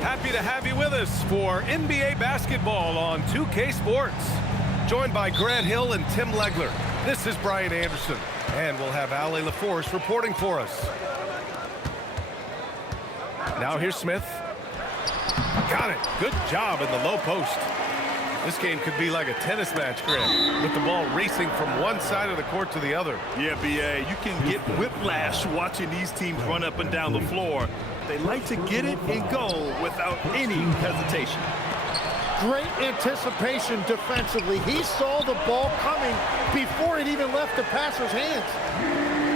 Happy to have you with us for NBA basketball on 2K Sports. Joined by Grant Hill and Tim Legler. This is Brian Anderson, and we'll have Allie LaForce reporting for us. Now here's Smith. Got it. Good job in the low post. This game could be like a tennis match, Grant, with the ball racing from one side of the court to the other. Yeah, B.A., you can get whiplash watching these teams run up and down the floor. They like to get it and go without any hesitation. Great anticipation defensively. He saw the ball coming before it even left the passer's hands.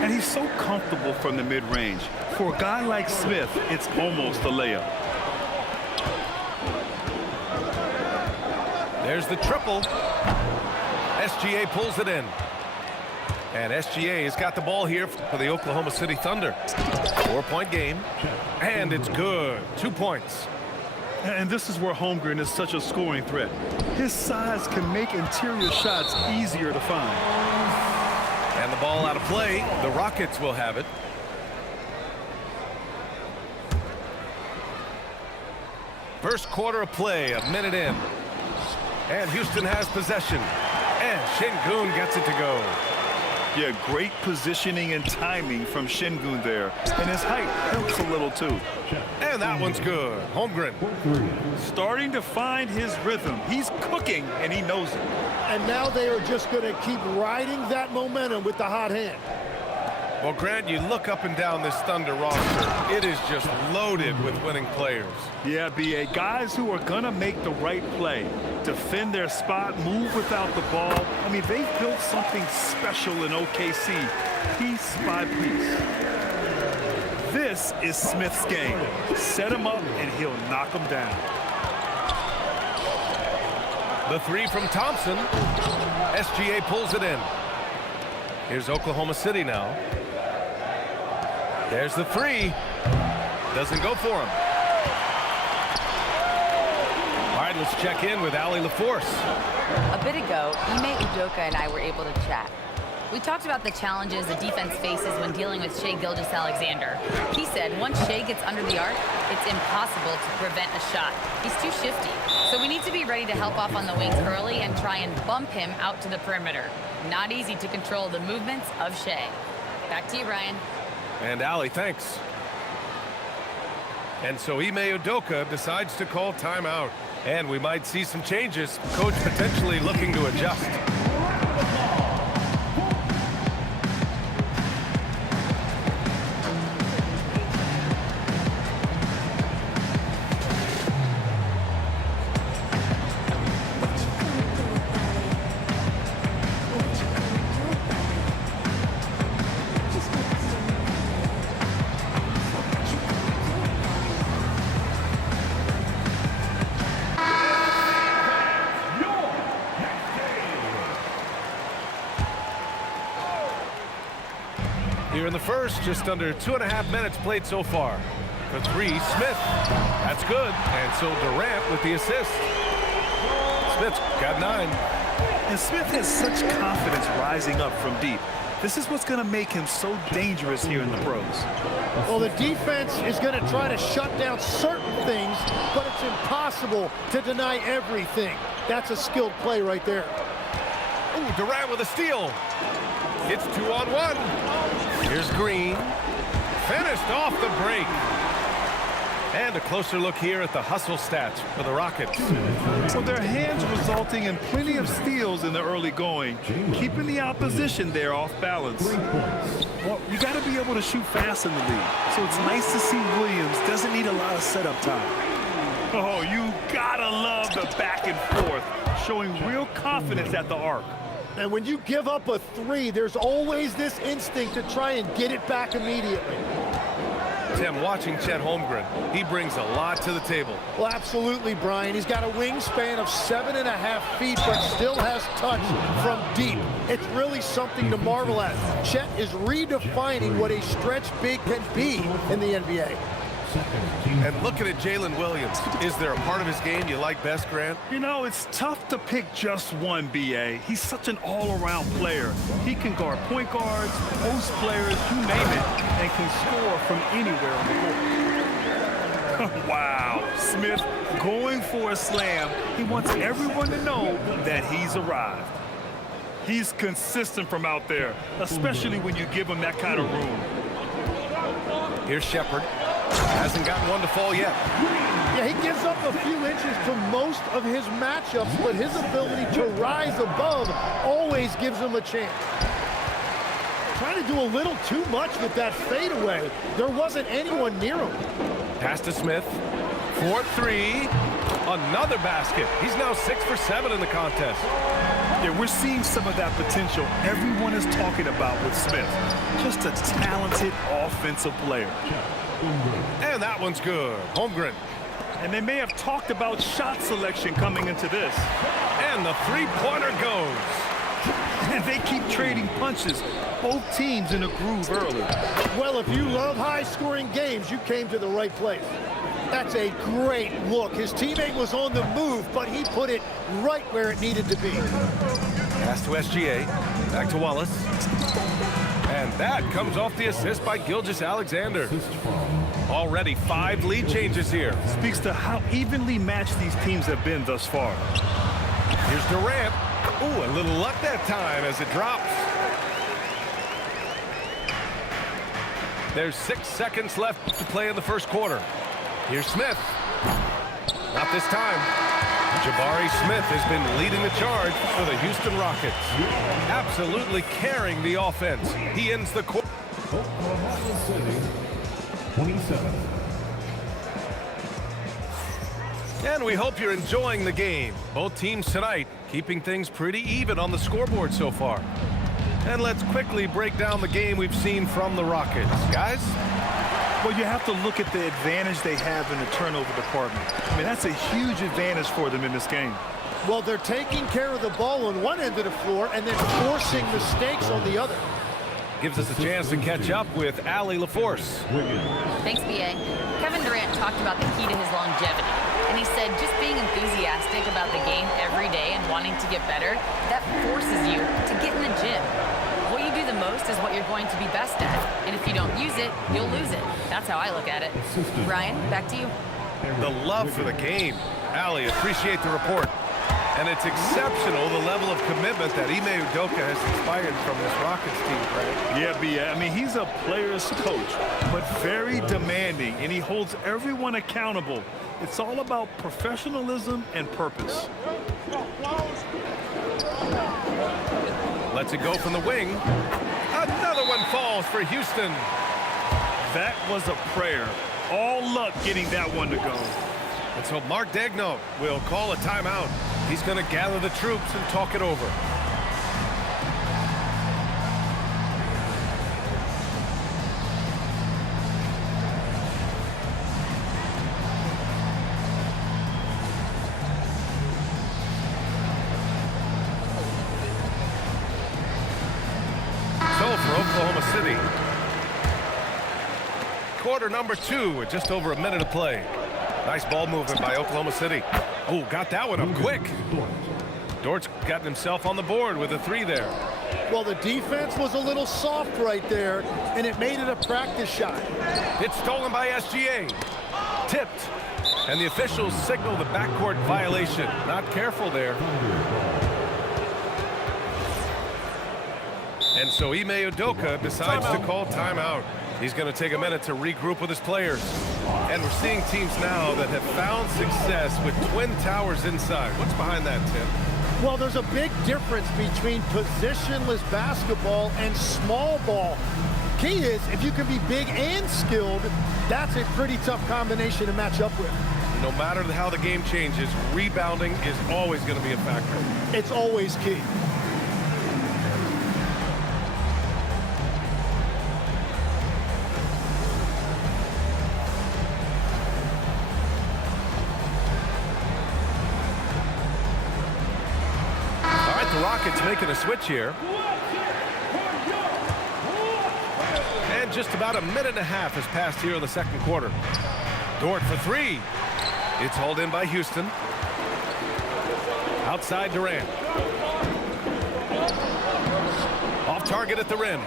And he's so comfortable from the mid-range. For a guy like Smith, it's almost a layup. There's the triple. SGA pulls it in. And SGA has got the ball here for the Oklahoma City Thunder. 4-point game. And it's good. 2 points. And this is where Holmgren is such a scoring threat. His size can make interior shots easier to find. And the ball out of play. The Rockets will have it. First quarter of play, a minute in. And Houston has possession. And Şengün gets it to go. Yeah, great positioning and timing from Şengün there. And his height helps a little too. And that one's good. Holmgren. Starting to find his rhythm. He's cooking, and he knows it. And now they are just going to keep riding that momentum with the hot hand. Well, Grant, you look up and down this Thunder roster. It is just loaded with winning players. Yeah, B.A., guys who are going to make the right play, defend their spot, move without the ball. I mean, they've built something special in OKC, piece by piece. This is Smith's game. Set him up, and he'll knock him down. The three from Thompson. SGA pulls it in. Here's Oklahoma City now. There's the three. Doesn't go for him. All right, let's check in with Allie LaForce. A bit ago, Ime Udoka and I were able to chat. We talked about the challenges the defense faces when dealing with Shai Gilgeous-Alexander. He said once Shai gets under the arc, it's impossible to prevent a shot. He's too shifty. So we need to be ready to help off on the wings early and try and bump him out to the perimeter. Not easy to control the movements of Shai. Back to you, Brian. And Allie, thanks. And so Ime Udoka decides to call timeout. And we might see some changes. Coach potentially looking to adjust. Here in the first, just under 2.5 minutes played so far. For three, Smith. That's good. And so Durant with the assist. Smith's got 9. And Smith has such confidence rising up from deep. This is what's going to make him so dangerous here in the pros. Well, the defense is going to try to shut down certain things, but it's impossible to deny everything. That's a skilled play right there. Ooh, Durant with a steal. It's 2-on-1. Here's Green. Finished off the break. And a closer look here at the hustle stats for the Rockets. So their hands resulting in plenty of steals in the early going, keeping the opposition there off balance. Well, you got to be able to shoot fast in the league. So it's nice to see Williams doesn't need a lot of setup time. Oh, you got to love the back and forth, showing real confidence at the arc. And when you give up a three, there's always this instinct to try and get it back immediately. Tim, watching Chet Holmgren, he brings a lot to the table. Well, absolutely, Brian. He's got a wingspan of 7.5 feet, but still has touch from deep. It's really something to marvel at. Chet is redefining what a stretch big can be in the NBA. And looking at Jalen Williams, is there a part of his game you like best, Grant? You know, it's tough to pick just one, B.A. He's such an all-around player. He can guard point guards, post players, you name it, and can score from anywhere on the court. Wow, Smith going for a slam. He wants everyone to know that he's arrived. He's consistent from out there, especially when you give him that kind of room. Here's Shepard. Hasn't gotten one to fall yet. Yeah, he gives up a few inches to most of his matchups, but his ability to rise above always gives him a chance. Trying to do a little too much with that fadeaway. There wasn't anyone near him. Pass to Smith. 4-3. Another basket. He's now 6 for 7 in the contest. Yeah, we're seeing some of that potential everyone is talking about with Smith. Just a talented offensive player. And that one's good. Holmgren. And they may have talked about shot selection coming into this. And the three-pointer goes. And they keep trading punches. Both teams in a groove early. Well, if you love high-scoring games, you came to the right place. That's a great look. His teammate was on the move, but he put it right where it needed to be. Pass to SGA. Back to Wallace. And that comes off the assist by Gilgeous-Alexander. Already 5 lead changes here. Speaks to how evenly matched these teams have been thus far. Here's Durant. Ooh, a little luck that time as it drops. There's 6 seconds left to play in the first quarter. Here's Smith. Not this time. Jabari Smith has been leading the charge for the Houston Rockets. Absolutely carrying the offense. He ends the quarter. Oklahoma City, 27. And we hope you're enjoying the game. Both teams tonight keeping things pretty even on the scoreboard so far. And let's quickly break down the game we've seen from the Rockets. Guys? Well, you have to look at the advantage they have in the turnover department. I mean, that's a huge advantage for them in this game. Well, they're taking care of the ball on one end of the floor and then forcing mistakes on the other. Gives us a chance to catch up with Allie LaForce. Thanks, B.A. Kevin Durant talked about the key to his longevity. And he said just being enthusiastic about the game every day and wanting to get better, that forces you to get in the gym. What you do the most is what you're going to be best at. And if you don't use it, you'll lose it. That's how I look at it. Ryan, back to you. The love for the game. Allie, appreciate the report. And it's exceptional the level of commitment that Ime Udoka has inspired from this Rockets team, right? Yeah, B.A. I mean, he's a player's coach, but very demanding, and he holds everyone accountable. It's all about professionalism and purpose. Lets it go from the wing. Another one falls for Houston. That was a prayer. All luck getting that one to go. And so Mark Daigneault will call a timeout. He's going to gather the troops and talk it over. So for Oklahoma City, quarter number 2 with just over a minute to play. Nice ball movement by Oklahoma City. Oh, got that one up quick. Dort's gotten himself on the board with a 3 there. Well, the defense was a little soft right there, and it made it a practice shot. It's stolen by SGA. Tipped. And the officials signal the backcourt violation. Not careful there. And so Ime Udoka decides to call timeout. He's going to take a minute to regroup with his players. And we're seeing teams now that have found success with twin towers inside. What's behind that, Tim? Well, there's a big difference between positionless basketball and small ball. Key is, if you can be big and skilled, that's a pretty tough combination to match up with. No matter how the game changes, rebounding is always going to be a factor. It's always key. The Rockets making a switch here. And just about a minute and a half has passed here in the second quarter. Dort for 3. It's hauled in by Houston. Outside Durant. Off target at the rim.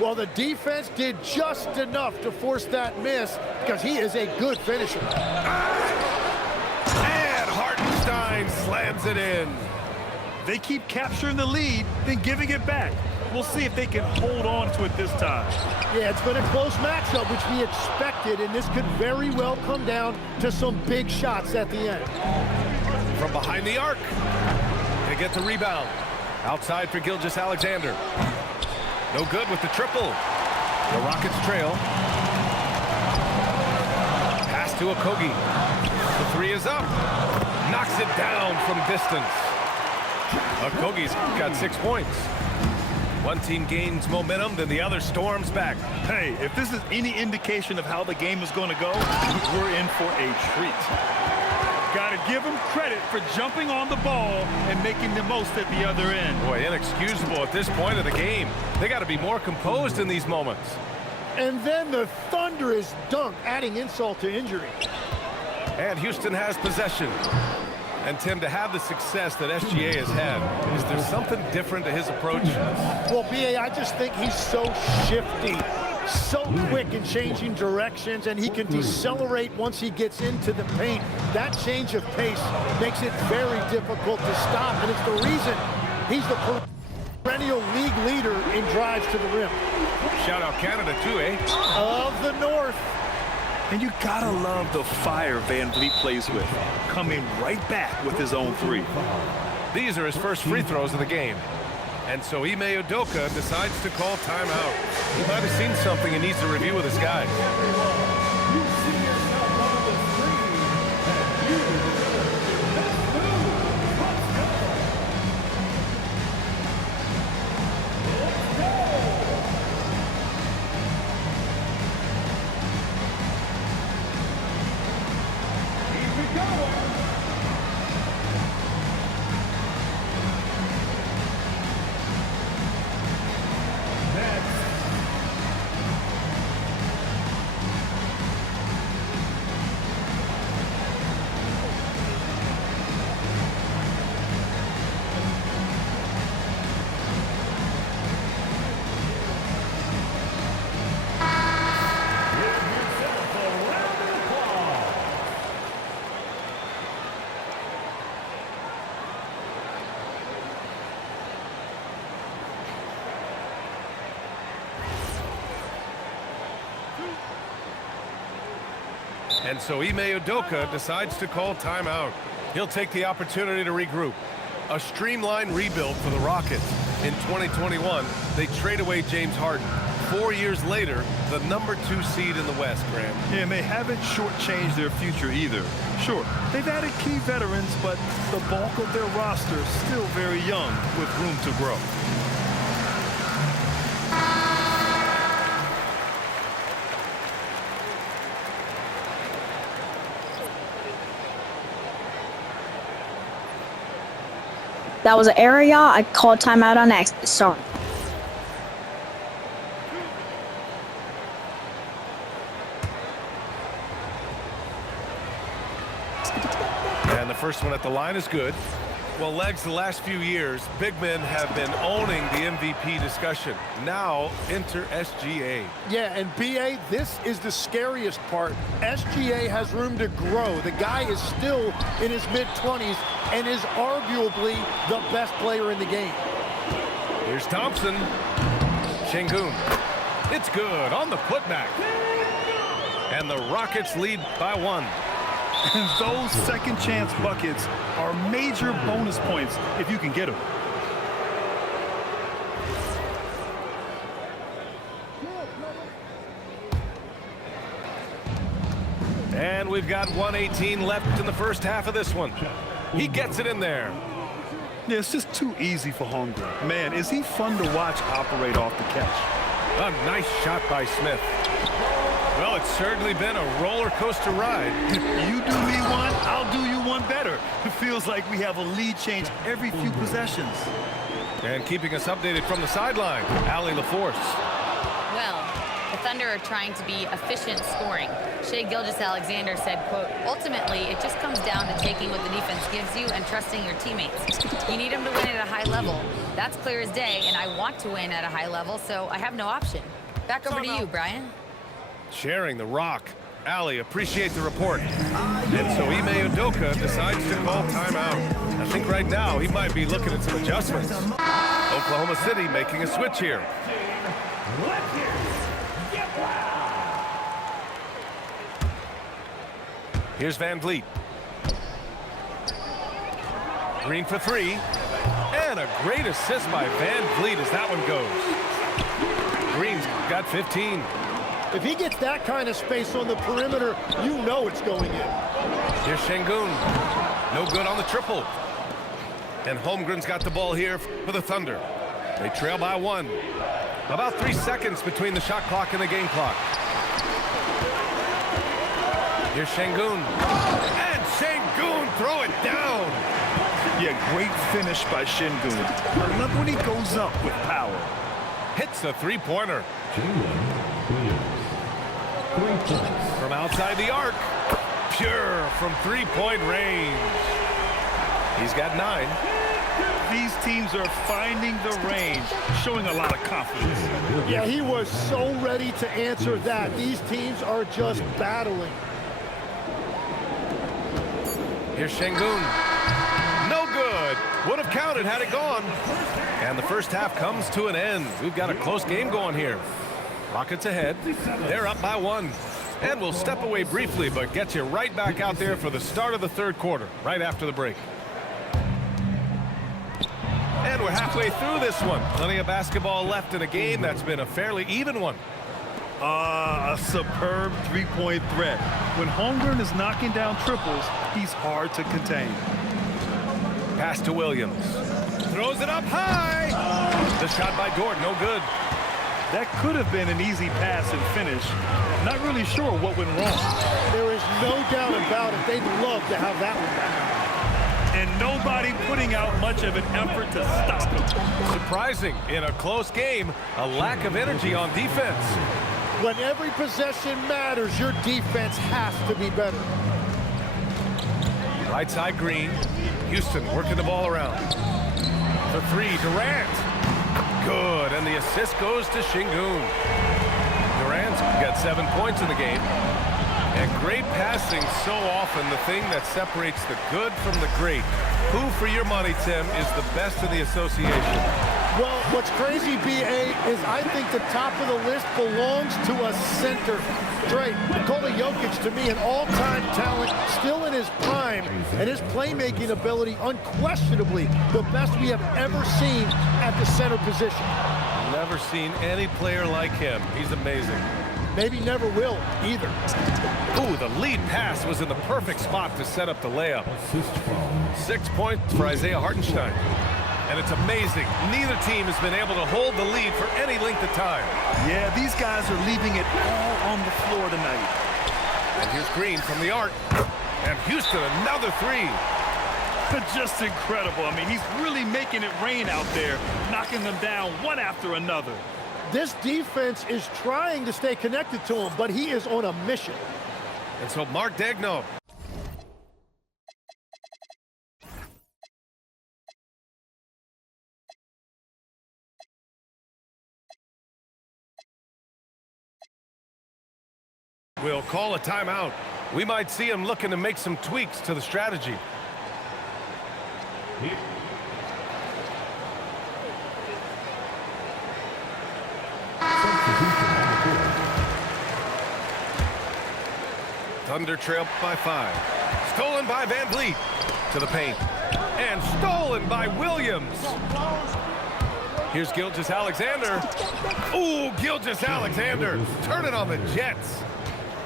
Well, the defense did just enough to force that miss because he is a good finisher. And Hartenstein slams it in. They keep capturing the lead, then giving it back. We'll see if they can hold on to it this time. Yeah, it's been a close matchup, which we expected, and this could very well come down to some big shots at the end. From behind the arc. They get the rebound. Outside for Gilgeous-Alexander. No good with the triple. The Rockets trail. Pass to Okogie. The three is up. Knocks it down from distance. Okogie's got 6 points. One team gains momentum, then the other storms back. Hey, if this is any indication of how the game is going to go, we're in for a treat. Got to give them credit for jumping on the ball and making the most at the other end. Boy, inexcusable at this point of the game. They got to be more composed in these moments. And then the thunderous dunk, adding insult to injury. And Houston has possession. And Tim, to have the success that SGA has had, is there something different to his approach? Well, B.A., I just think he's so shifty, so quick in changing directions, and he can decelerate once he gets into the paint. That change of pace makes it very difficult to stop, and it's the reason he's the perennial league leader in drives to the rim. Shout out Canada too, eh? Of the North. And you gotta love the fire Van Vliet plays with, coming right back with his own three. These are his first free throws of the game. And so Ime Udoka decides to call timeout. He might have seen something and needs to review with his guys. And so Ime Udoka decides to call timeout. He'll take the opportunity to regroup. A streamlined rebuild for the Rockets. In 2021, they trade away James Harden. 4 years later, the #2 seed in the West, Graham. Yeah, and they haven't shortchanged their future either. Sure, they've added key veterans, but the bulk of their roster is still very young with room to grow. That was an error, y'all. I called timeout on accident. Sorry. And the first one at the line is good. Well, Legs, the last few years, big men have been owning the MVP discussion. Now, enter SGA. Yeah, and B.A., this is the scariest part. SGA has room to grow. The guy is still in his mid-20s and is arguably the best player in the game. Here's Thompson. Şengün. It's good on the putback. And the Rockets lead by 1. And those second chance buckets are major bonus points if you can get them. And we've got 1:18 left in the first half of this one. He gets it in there. Yeah, it's just too easy for Holmgren. Man, is he fun to watch operate off the catch. A nice shot by Smith. Well, it's certainly been a roller coaster ride. You do me one, I'll do you one better. It feels like we have a lead change every few possessions. And keeping us updated from the sideline, Allie LaForce. Well, the Thunder are trying to be efficient scoring. Shai Gilgeous-Alexander said, quote, ultimately, it just comes down to taking what the defense gives you and trusting your teammates. You need them to win at a high level. That's clear as day, and I want to win at a high level, so I have no option. Back over to you, Brian. Sharing the rock. Allie, appreciate the report. And so Ime Udoka decides to call timeout. I think right now he might be looking at some adjustments. Oklahoma City making a switch here. Here's Van Vliet. Green for three. And a great assist by Van Vliet as that one goes. Green's got 15. If he gets that kind of space on the perimeter, you know it's going in. Here's Şengün. No good on the triple. And Holmgren's got the ball here for the Thunder. They trail by one. About 3 seconds between the shot clock and the game clock. Here's Şengün. And Şengün throw it down. Yeah, great finish by Şengün. I love when he goes up with power. Hits the three-pointer. Jalen Williams. 3 points. From outside the arc. Pure from three-point range. He's got 9. These teams are finding the range, showing a lot of confidence. Yeah, he was so ready to answer that. These teams are just battling. Here's Şengün. No good. Would have counted had it gone. And the first half comes to an end. We've got a close game going here. Rockets ahead. They're up by 1. And we'll step away briefly, but get you right back out there for the start of the third quarter, right after the break. And we're halfway through this one. Plenty of basketball left in a game that's been a fairly even one. A superb three-point threat. When Holmgren is knocking down triples, he's hard to contain. Pass to Williams. Throws it up high. The shot by Dort, no good. That could have been an easy pass and finish. Not really sure what went wrong. There is no doubt about it. They'd love to have that one back. And nobody putting out much of an effort to stop him. Surprising, in a close game, a lack of energy on defense. When every possession matters, your defense has to be better. Right side Green. Houston working the ball around. For three, Durant. Good, and the assist goes to Şengün. Durant's got 7 points in the game. And great passing, so often the thing that separates the good from the great. Who, for your money, Tim, is the best in the association? Well, what's crazy, B.A., is I think the top of the list belongs to a center. Dre, Nikola Jokic, to me, an all-time talent, still in his prime, and his playmaking ability, unquestionably, the best we have ever seen at the center position. Never seen any player like him. He's amazing. Maybe never will, either. Ooh, the lead pass was in the perfect spot to set up the layup. Assist from 6 points for Isaiah Hartenstein. And it's amazing. Neither team has been able to hold the lead for any length of time. Yeah, these guys are leaving it all on the floor tonight. And here's Green from the arc. And Houston, another three. Just incredible. I mean, he's really making it rain out there, knocking them down one after another. This defense is trying to stay connected to him, but he is on a mission. And so Mark Daigneault. We'll call a timeout. We might see him looking to make some tweaks to the strategy. Thunder trail by 5. Stolen by Van Vliet to the paint. And stolen by Williams. Here's Gilgeous-Alexander. Ooh, Gilgeous-Alexander. Turn it on the Jets.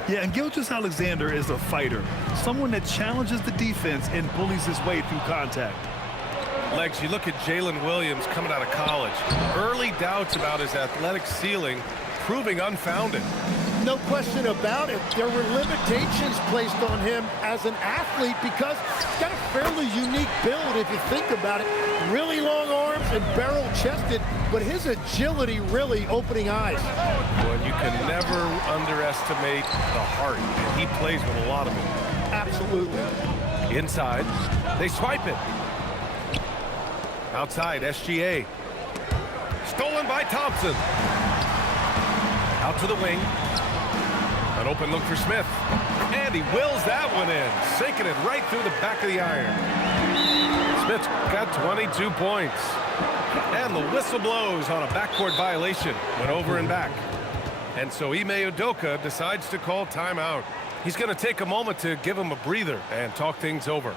Yeah, and Gilgeous-Alexander is a fighter. Someone that challenges the defense and bullies his way through contact. Legs, you look at Jalen Williams coming out of college. Early doubts about his athletic ceiling proving unfounded. No question about it. There were limitations placed on him as an athlete because he's got a fairly unique build if you think about it. Really long arms and barrel-chested, but his agility really opening eyes. Well, you can never underestimate the heart, and he plays with a lot of it. Absolutely. Inside, they swipe it. Outside, SGA. Stolen by Thompson. Out to the wing. An open look for Smith. And he wills that one in, sinking it right through the back of the iron. Smith's got 22 points. And the whistle blows on a backcourt violation. Went over and back. And so Ime Udoka decides to call timeout. He's going to take a moment to give him a breather and talk things over.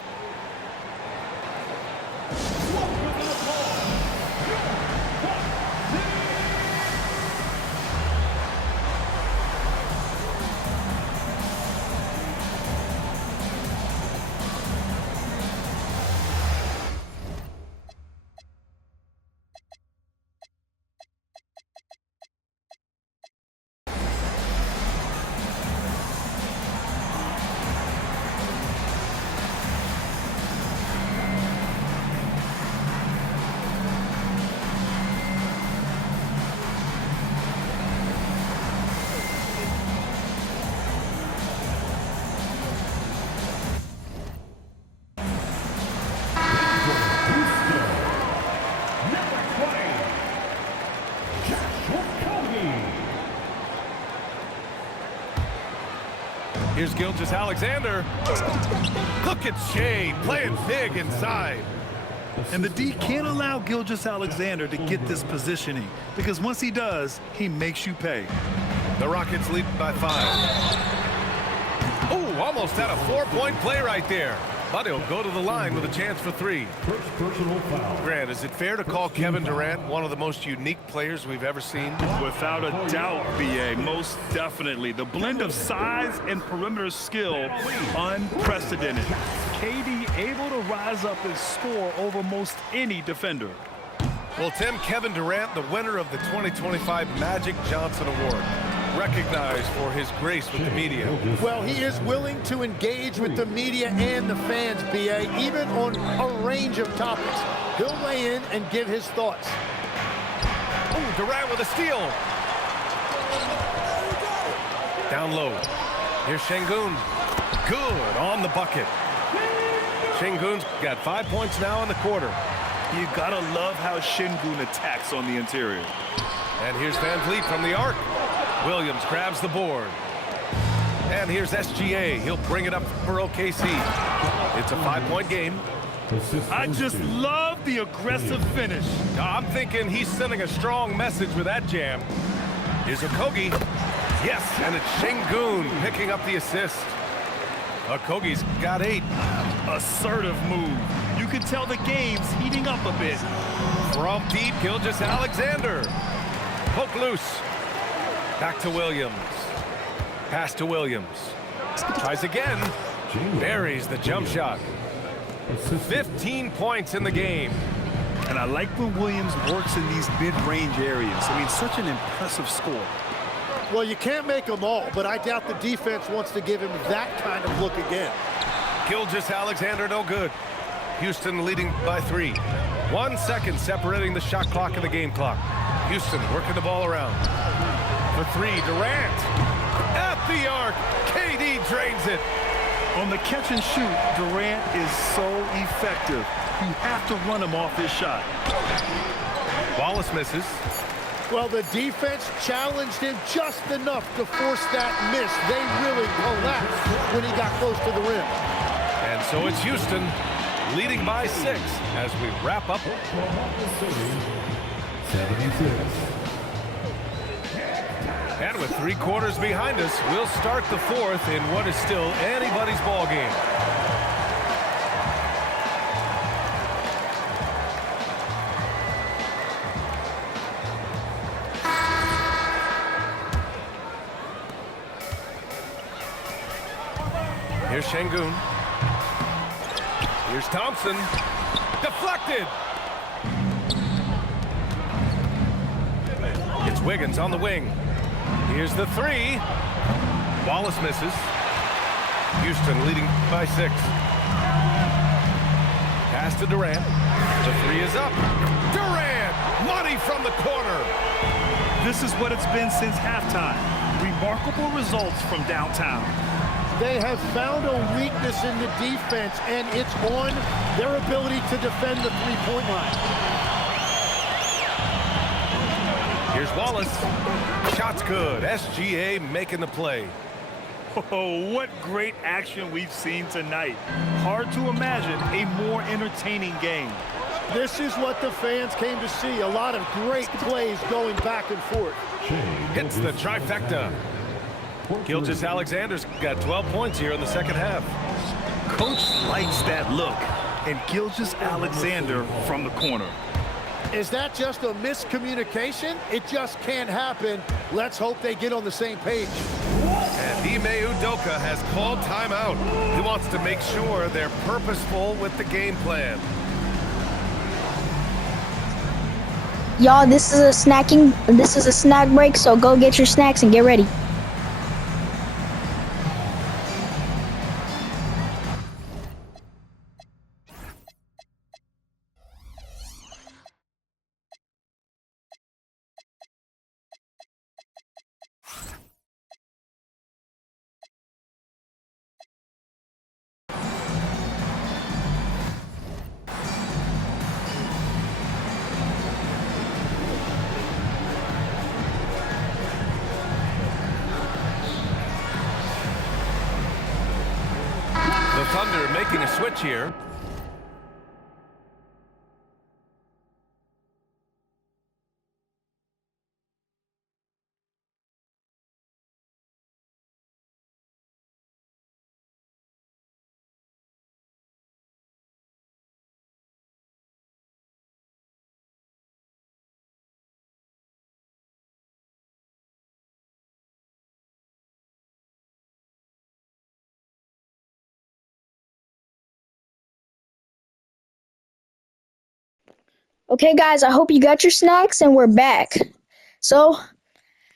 Here's Gilgeous-Alexander. Look at Shea playing big inside. And the D can't allow Gilgeous-Alexander to get this positioning because once he does, he makes you pay. The Rockets lead by 5. Oh, almost had a 4-point play right there. But he'll go to the line with a chance for 3. First personal foul. Grant, is it fair to call Kevin Durant one of the most unique players we've ever seen? Without a doubt, BA, most definitely. The blend of size and perimeter skill, unprecedented. KD able to rise up and score over most any defender. Well, Tim, Kevin Durant, the winner of the 2025 Magic Johnson Award, recognized for his grace with the media. Well, he is willing to engage with the media and the fans, BA, even on a range of topics. He'll weigh in and give his thoughts. Oh, Durant with a steal. Down low. Here's Şengün. Good on the bucket. Şengün's got 5 points now in the quarter. You gotta love how Şengün attacks on the interior. And here's Van Vliet from the arc. Williams grabs the board. And here's SGA. He'll bring it up for OKC. It's a 5-point game. I just love the aggressive finish. I'm thinking he's sending a strong message with that jam. Here's Okogie. Yes, and it's Şengün picking up the assist. Okogie's got 8. Assertive move. You can tell the game's heating up a bit. From deep, Gilgeous-Alexander. Poke loose. Back to Williams. Pass to Williams. Tries again. Buries the jump shot. 15 points in the game. And I like when Williams works in these mid-range areas. I mean, such an impressive score. Well, you can't make them all, but I doubt the defense wants to give him that kind of look again. Gilgeous-Alexander no good. Houston leading by 3. 1 second separating the shot clock and the game clock. Houston working the ball around. For 3, Durant. At the arc, KD drains it. On the catch and shoot, Durant is so effective. You have to run him off his shot. Wallace misses. Well, the defense challenged him just enough to force that miss. They really collapsed when he got close to the rim. And so it's Houston leading by 6 as we wrap up. 76. And with 3 quarters behind us, we'll start the 4th in what is still anybody's ball game. Here's Şengün. Here's Thompson. Deflected. It's Wiggins on the wing. Here's the three. Wallace misses. Houston leading by 6. Pass to Durant. The three is up. Durant! Money from the corner. This is what it's been since halftime. Remarkable results from downtown. They have found a weakness in the defense, and it's on their ability to defend the three-point line. Here's Wallace. Shot's good. SGA making the play. Oh, what great action we've seen tonight. Hard to imagine a more entertaining game. This is what the fans came to see. A lot of great plays going back and forth. Hits the trifecta. Gilgeous-Alexander's got 12 points here in the second half. Coach likes that look. And Gilgeous-Alexander from the corner. Is that just a miscommunication? It just can't happen. Let's hope they get on the same page. And Ime Udoka has called timeout. He wants to make sure they're purposeful with the game plan. Y'all, this is a snack break, so go get your snacks and get ready. The Thunder making a switch here. Okay, guys, I hope you got your snacks and we're back. So,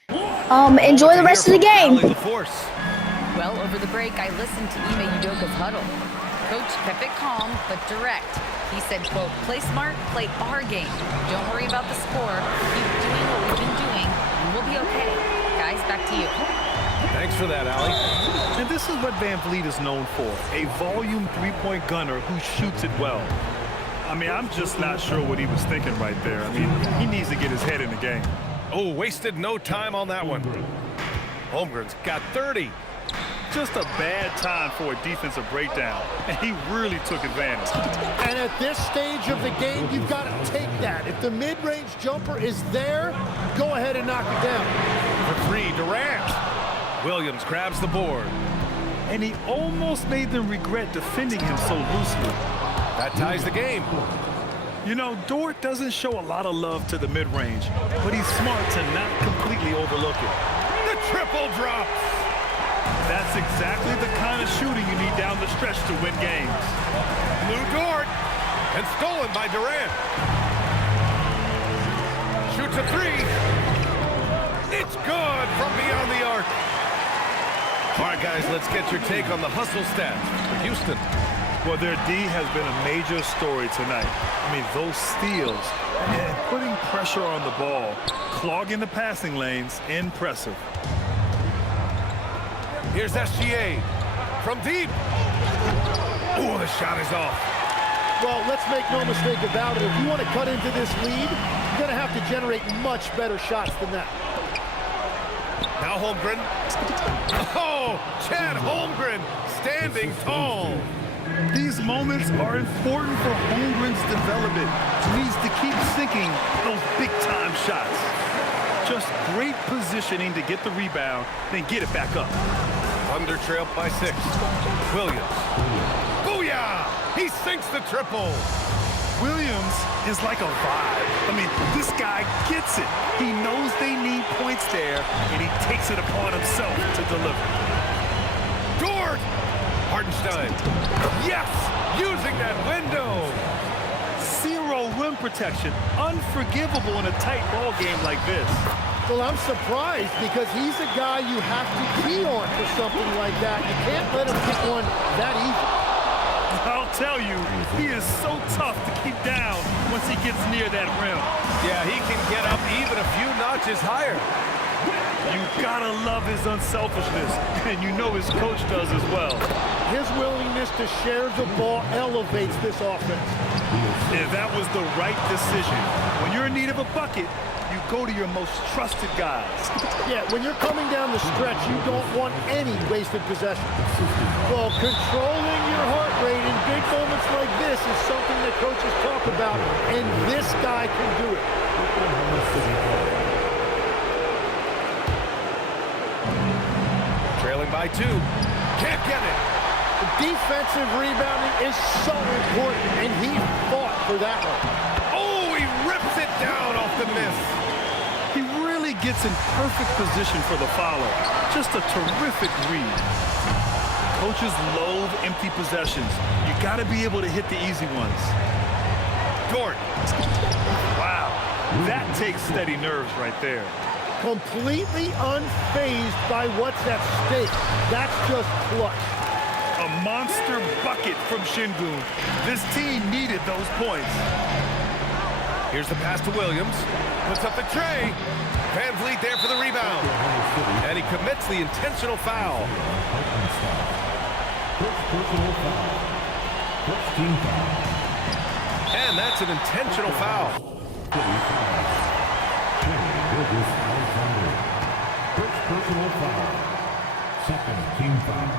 enjoy the rest of the game. Well, over the break, I listened to Ime Udoka's huddle. Coach kept it calm, but direct. He said, quote, play smart, play our game. Don't worry about the score. Keep doing what we've been doing, and we'll be okay. Guys, back to you. Thanks for that, Allie. And this is what Van Vliet is known for, a volume three-point gunner who shoots it well. I mean, I'm just not sure what he was thinking right there. I mean, he needs to get his head in the game. Oh, wasted no time on that one. Holmgren's got 30. Just a bad time for a defensive breakdown, and he really took advantage. And at this stage of the game, you've got to take that. If the mid-range jumper is there, go ahead and knock it down. For three, Durant. Williams grabs the board. And he almost made them regret defending him so loosely. That ties the game. You know, Dort doesn't show a lot of love to the mid-range, but he's smart to not completely overlook it. The triple drops. That's exactly the kind of shooting you need down the stretch to win games. Lou Dort. And stolen by Durant. Shoots a three. It's good from beyond the arc. All right, guys, let's get your take on the hustle stats for Houston. Well, their D has been a major story tonight. I mean, those steals and putting pressure on the ball, clogging the passing lanes, impressive. Here's SGA from deep. Oh, the shot is off. Well, let's make no mistake about it. If you want to cut into this lead, you're going to have to generate much better shots than that. Now Holmgren. Oh, Chad Holmgren standing tall. These moments are important for Holmgren's development. He needs to keep sinking those big-time shots. Just great positioning to get the rebound, then get it back up. Thunder trailed by 6. Williams. Booyah! He sinks the triple. Williams is like a vibe. I mean, this guy gets it. He knows they need points there, and he takes it upon himself to deliver. Dort! Hartenstein. Yes! Using that window. Zero rim protection. Unforgivable in a tight ball game like this. Well, I'm surprised because he's a guy you have to key on for something like that. You can't let him pick one that easy. I'll tell you, he is so tough to keep down once he gets near that rim. Yeah, he can get up even a few notches higher. You gotta love his unselfishness, and you know his coach does as well. His willingness to share the ball elevates this offense. Yeah, that was the right decision. When you're in need of a bucket, you go to your most trusted guys. Yeah, when you're coming down the stretch, you don't want any wasted possession. Well, controlling your heart rate in big moments like this is something that coaches talk about, and this guy can do it. Trailing by 2. Can't get it. The defensive rebounding is so important, and he fought for that one. Oh, he rips it down off the miss. He really gets in perfect position for the follow. Just a terrific read. Coaches loathe empty possessions. You got to be able to hit the easy ones. Dort. Wow, that takes steady nerves right there. Completely unfazed by what's at stake. That's just clutch. A monster bucket from Şengün. This team needed those points. Here's the pass to Williams. Puts up the tray. Van Vliet there for the rebound. And he commits the intentional foul. Personal foul. First team foul. And that's an intentional foul. First personal foul. Second team foul.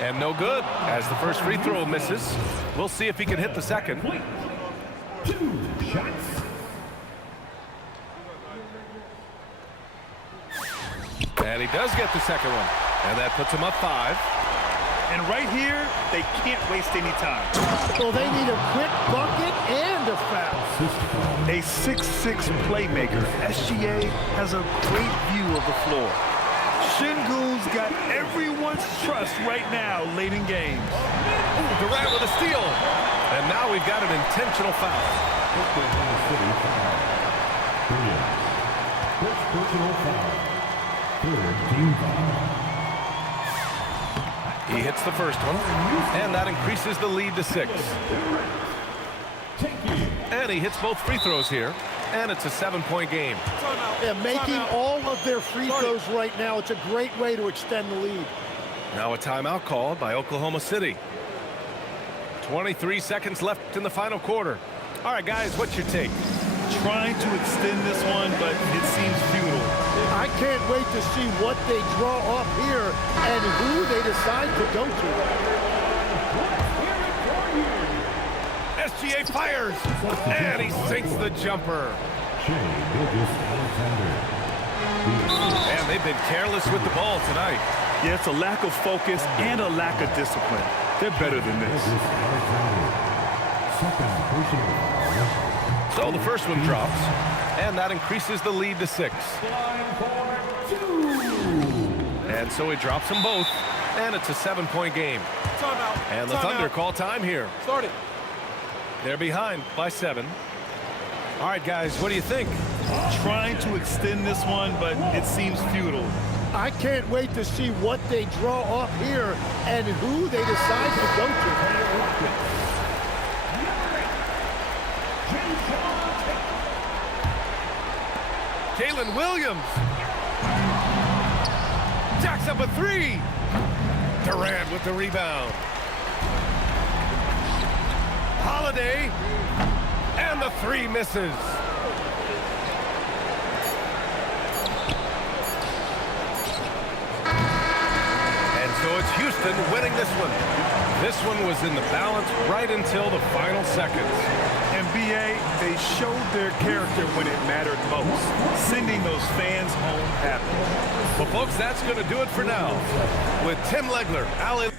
And no good, as the first free throw misses. We'll see if he can hit the second. 2 shots. And he does get the second one. And that puts him up 5. And right here, they can't waste any time. Well, they need a quick bucket and a foul. A 6'6" playmaker, SGA has a great view of the floor. Şengün's got everyone's trust right now late in games. Durant with a steal. And now we've got an intentional foul. First personal foul. Third team foul. He hits the first one, and that increases the lead to 6. And he hits both free throws here, and it's a 7-point game. Yeah, making all of their free throws right now, it's a great way to extend the lead. Now a timeout called by Oklahoma City. 23 seconds left in the final quarter. All right, guys, what's your take? Trying to extend this one, but it seems futile. I can't wait to see what they draw up here and who they decide to go to. SGA fires, and he sinks the jumper. And they've been careless with the ball tonight. Yeah, it's a lack of focus and a lack of discipline. They're better than this. So the first one drops, and that increases the lead to 6. And so he drops them both, and it's a 7-point game. And the Thunder call time here. Start it. They're behind by 7. All right, guys, what do you think? Trying to extend this one, but it seems futile. I can't wait to see what they draw up here and who they decide to go to. Jalen Williams. Jacks up a 3. Durant with the rebound. Holiday. And the 3 misses. And so it's Houston winning this one. This one was in the balance right until the final seconds. NBA, they showed their character when it mattered most, sending those fans home happy. Well, folks, that's going to do it for now. With Tim Legler, Alan...